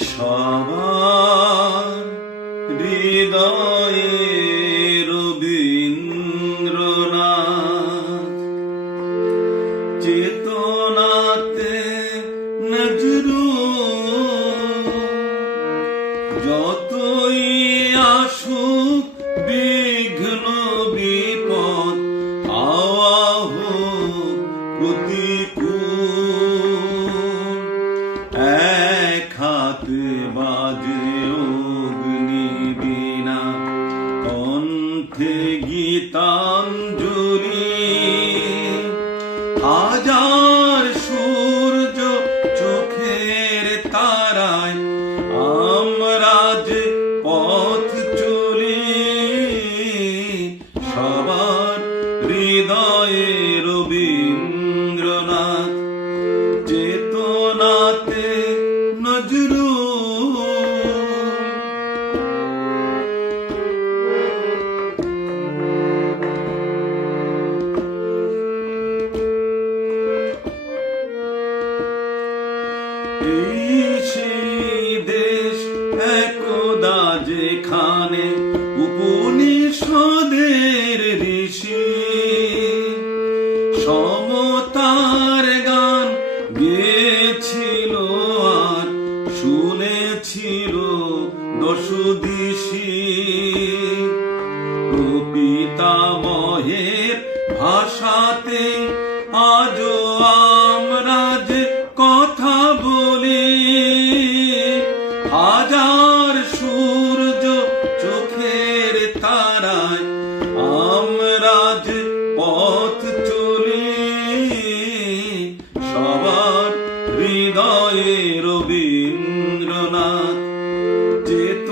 সবার হৃদয়ে রবীন্দ্রনাথ, চেতনাতে নজরুল। যতই আসুক বিঘ্ন বিপদ, হাওয়া হোক প্রতিকূল, এক হাতে বাজে অগ্নি বীণা, কণ্ঠে গীতাঞ্জলি। হাজার সূর্য চোখের তারায় আমরা যে পথ চলি, সবার হৃদয়ে রবীন্দ্রনাথ, চেতনাতে নজরুল। এই সেই দেশ একদা যেখানে উপনিষদের ঋষি সমতার গান গেয়েছিল আর শুনেছিল দশদিশি। প্রপিতামহের ভাষাতে আজও আমরা যে কথা বলি, হাজার সূর্য চোখের তারায় আমরা যে পথ চলি, সবার হৃদয়ে রবীন্দ্রনাথ, চেতনাতে